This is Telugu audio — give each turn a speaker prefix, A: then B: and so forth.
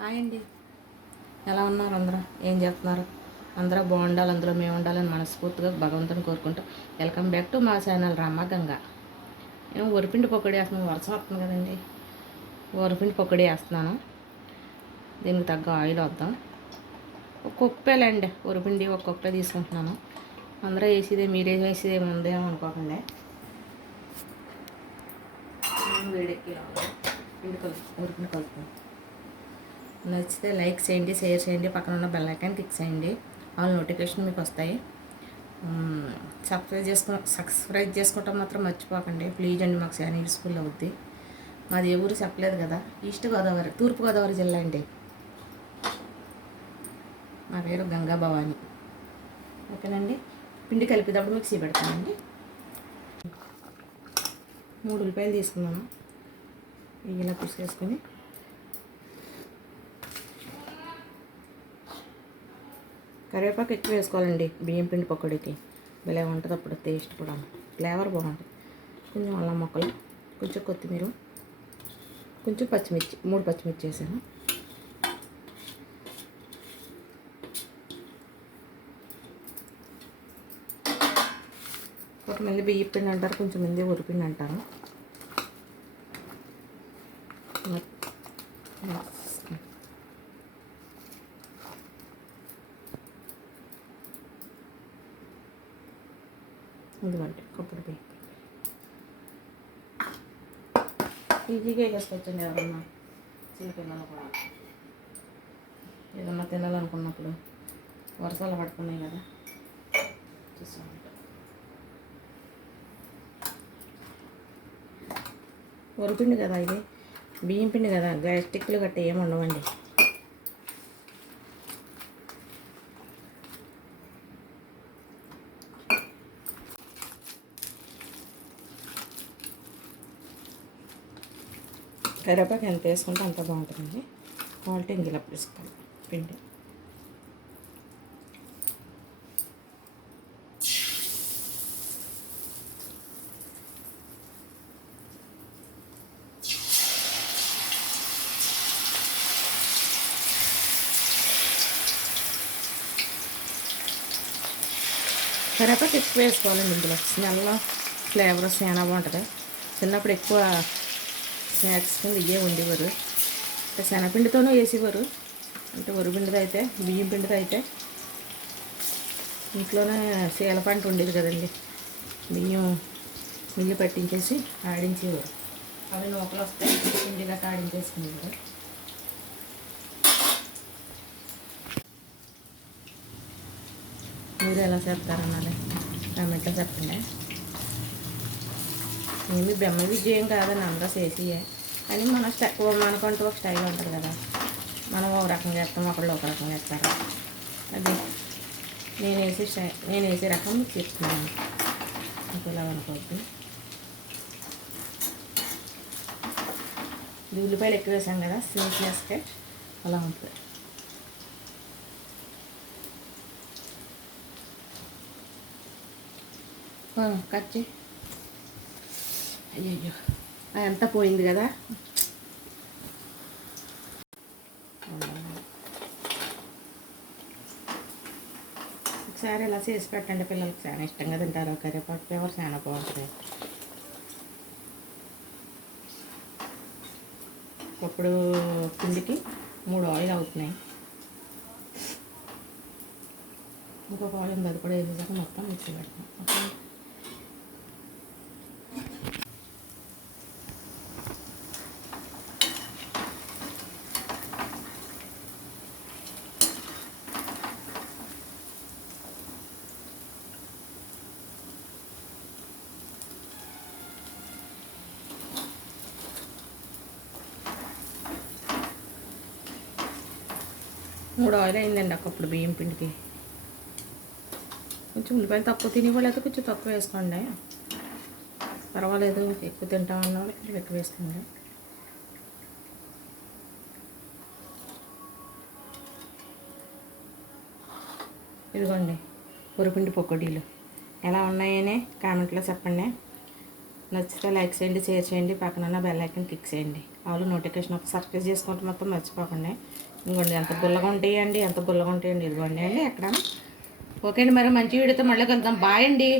A: హాయ్ అండి ఎలా ఉన్నారు అందరూ? ఏం చేస్తున్నారు? అందరూ బాగుండాలి అందులో మేము ఉండాలని మనస్ఫూర్తిగా భగవంతుని కోరుకుంటూ వెల్కమ్ బ్యాక్ టు మా ఛానల్ రమ్మగంగ నేను ఒరిపిండి పొక్కడి వేస్తున్నాను వర్షం వస్తుంది కదండి. ఒరిపిండి పొక్కడి వేస్తున్నాను. దీనికి తగ్గ ఆయిల్ వద్దాం. ఒక కుప్పేలండి వరిపిండి ఒక కుప్పే తీసుకుంటున్నాను. అందరూ వేసేదే మీరే వేసేదే ఉందేమో అనుకోకండి. వేడెక్కి పిండి కలుపు వరిపిండి నచ్చితే లైక్ చేయండి షేర్ చేయండి పక్కన ఉన్న బెల్ ఐకాన్ క్లిక్ చేయండి. ఆల్ నోటిఫికేషన్ మీకు వస్తాయి. సబ్స్క్రైబ్ చేసుకు సబ్స్క్రైబ్ చేసుకోవటం మాత్రం మర్చిపోకండి. ప్లీజ్ అండి మాకు చాలా యూస్ఫుల్ అవుద్ది. మాది ఏ ఊరు చెప్పలేదు కదా? ఈస్ట్ గోదావరి తూర్పు గోదావరి జిల్లా అండి. నా పేరు గంగా భవాని. ఓకేనండి? పిండి కలిపేటప్పుడు మిక్సీ పెడతానండి. మూడు ఉల్లిపాయలు తీసుకున్నాను. ఇవి ఇలా పిసికేసుకొని కరివేపాకు ఎక్కువ వేసుకోవాలండి. బియ్యం పిండి పకోడీకి. భలే ఉంటుంది అప్పుడు టేస్ట్ కూడా. ఫ్లేవర్ బాగుంటుంది. కొంచెం అల్లం మొక్కలు కొంచెం కొత్తిమీర కొంచెం పచ్చిమిర్చి మూడు పచ్చిమిర్చి వేసాను. కొంతమంది బియ్యం పిండి అంటారు కొంచెం మంది ఉరిపిండి అంటారు. ఇదిగోండి కొబ్బరి బియ్యం. ఈజీగా వేసుకోవచ్చండి ఎవరన్నా. చిన్నపిల్లలు కూడా. ఏదన్నా తినాలనుకున్నప్పుడు వర్షాలు పడుకున్నాయి కదా. చూసుకోండి. వరిపిండి కదా ఇది? బియ్యం పిండి కదా. గ్యాస్టిక్లు గట్ట ఏమి ఉండవండి. కరివేపాకు ఎంత వేసుకుంటే అంత బాగుంటుంది క్వాలిటీ ఇంగిలా వేసుకోవాలి. పిండి. కరివేపాకు ఎక్కువ వేసుకోవాలండి ఇందులో. స్మెల్ ఫ్లేవర్ చాలా బాగుంటుంది. చిన్నప్పుడు ఎక్కువ స్నాక్స్ కింద ఇవే వండేవారు. అంటే శనగపిండితోనూ వేసేవారు. అంటే వరిపిండితో అయితే బియ్యం పిండితో అయితే ఇంట్లోనే శీల పంట ఉండేది కదండి. బియ్యం మిల్లు పట్టించేసి ఆడించేవారు. అవి నూకలు వస్తాయి. పిండిగా ఆడించేసుకునేవారు మీరు ఎలా చేస్తారన్నది కామెంట్లో చెప్పండి. ఏమి బ్రహ్మ విజయం కాదని అందరూ చేసియే. అని మన స్టై మనకంటూ ఒక స్టైల్ ఉంటుంది కదా. మనం ఒక రకంగా చేస్తాం ఒకళ్ళు ఒక రకంగా చేస్తారు. అది నేను వేసే స్టై నేను వేసే రకం మీకు చెప్తున్నాను. మీకు ఇలా అనుకోవద్దు. ఇది ఉల్లిపాయలు ఎక్కువ వేసాం కదా స్వీట్ వేస్తే అలా ఉంటుంది. కట్ చేయి. అయ్యయ్యో. అదంతా పోయింది కదా. ఒకసారి ఇలా చేసి పెట్టండి పిల్లలకి చాలా ఇష్టంగా తింటారు. కరివేపాకు ఫ్లేవర్ చాలా బాగుంటుంది. ఇప్పుడు పిండికి మూడు ఆయిల్ అవుతున్నాయి. ఇంకొక ఆయిల్ ఉంది అది కూడా వేసేసాక మొత్తం మిక్సీ పెడతాం. మూడు ఆయిల్ అయిందండి ఒకప్పుడు బియ్యం పిండికి. కొంచెం ఉల్లిపాయలు తక్కువ తినేవాళ్ళైతే కొంచెం తక్కువ వేసుకోండి. పర్వాలేదు ఎక్కువ తింటామన్న వాళ్ళు కొంచెం ఎక్కువ వేసుకోండి. ఇదిగోండి పొరిపిండి పకోడీలు. ఎలా ఉన్నాయని కామెంట్లో చెప్పండి. నచ్చితే లైక్ చేయండి షేర్ చేయండి పక్కన బెల్ ఐకన్ క్లిక్ చేయండి. ఆలు నోటిఫికేషన్ ఒక ప్రెస్ చేసుకుంటే మొత్తం మర్చిపోకండి. ఇంకోండి ఎంత గుల్లగా ఉంటాయండి ఎంత గుల్లగా ఉంటాయండి ఇదిగోండి అండి ఎక్కడ. ఓకే అండి మరి మంచి వీడియోతో మళ్ళీ కలుద్దాం. బాయ్ అండి.